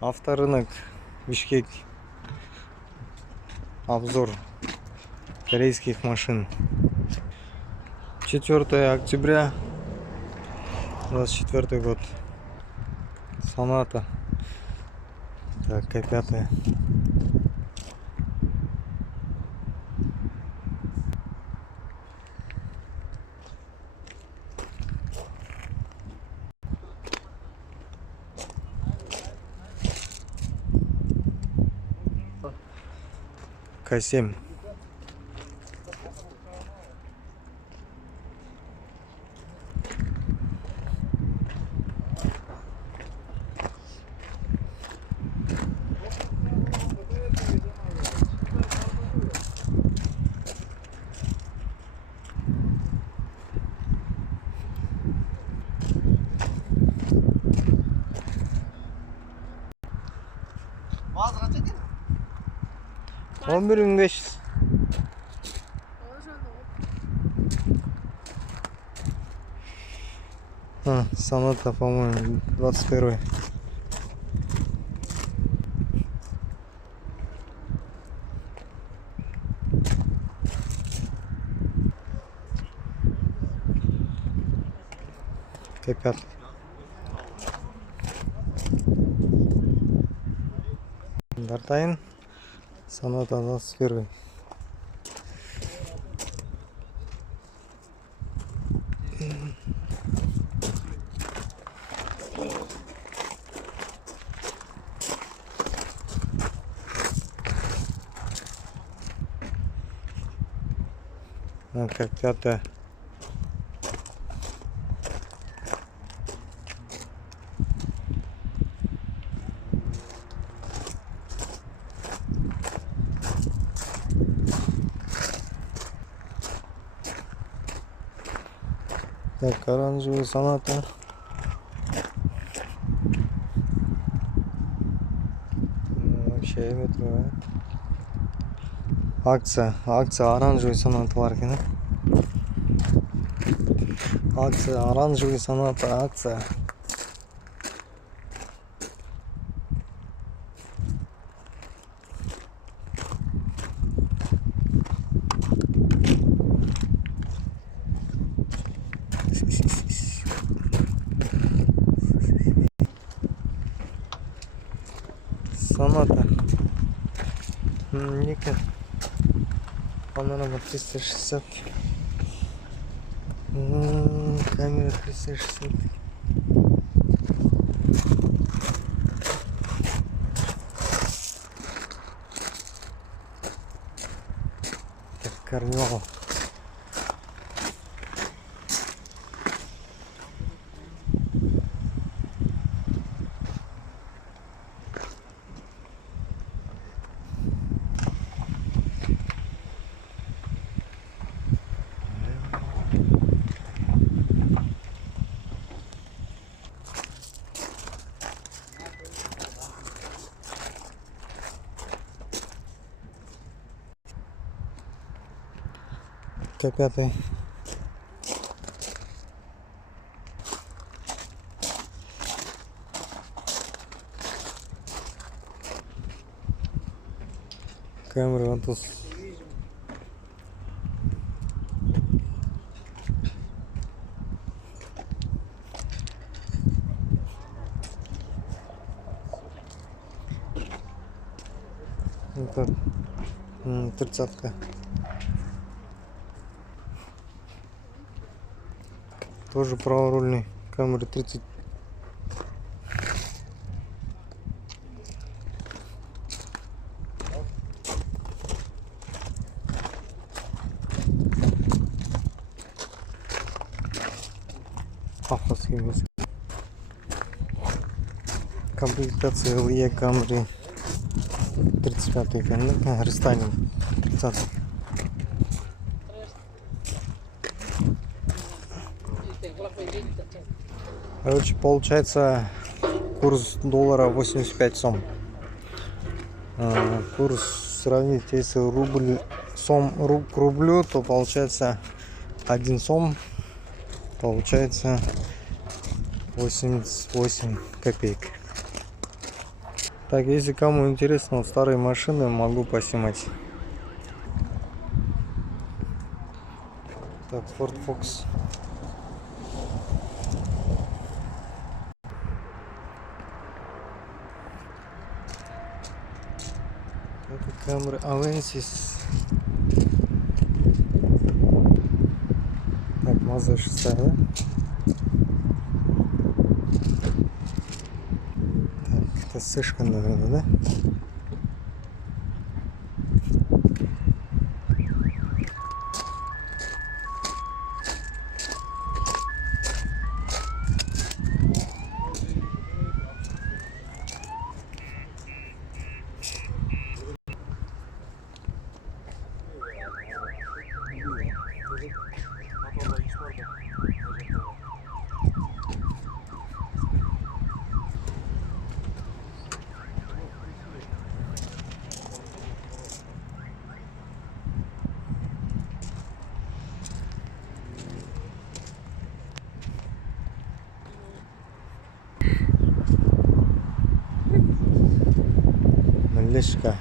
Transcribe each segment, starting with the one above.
Авторынок, Бишкек. Обзор корейских машин. 4 октября 24 год. Соната. Так, К5. К7. Он 1500. Соната, по-моему, 21. К5. Дартайн. Соната 21. Как 5. Так, оранжевый Соната. Вообще метро. Акция оранжевый Соната var gene. Акция оранжевый Соната, акция. Соната. Никак. Панорама 360. Камера 360. Так, карнивал. К5. Камера вон тут. Это 30-ка. Тоже праворульный. Камера 30. Пафосский выск. Комплектация LE Camry 35-й, рестайлинг 30-й. Короче, получается курс доллара 85 сом. Курс сравнить, если рубль к рублю, то получается 1 сом, получается 88 копеек. Так, если кому интересно, вот старые машины могу поснимать. Так, Ford Focus. Это камеры Avensis. Так, Mazda 6, да? Так, это сышка, наверное, да? Малышка.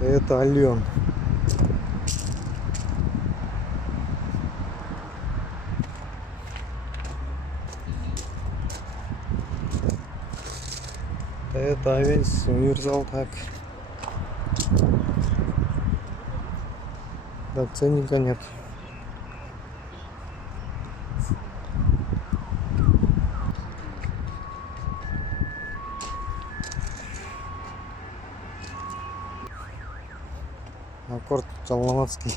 Это Ален. Это Авенсис универсал, так. Да, ценника нет. Аккорд Чалманский.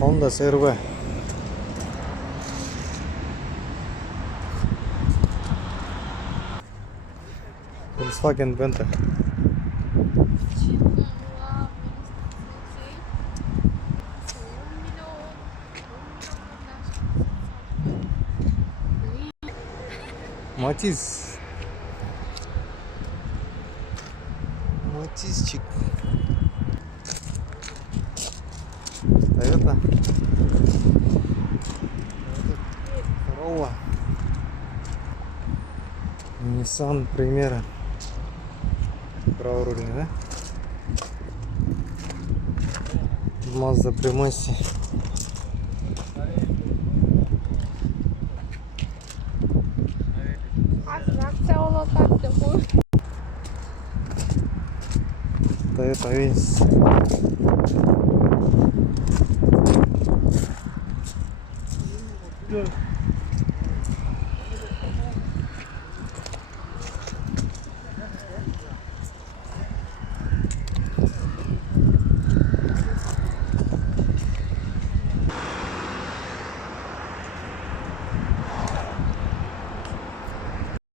Honda CR-V. Volkswagen Benta. Матис. Матисчик. Это Corolla. Nissan Primera. Праворульный, да? Mazda Primasi. Это весь.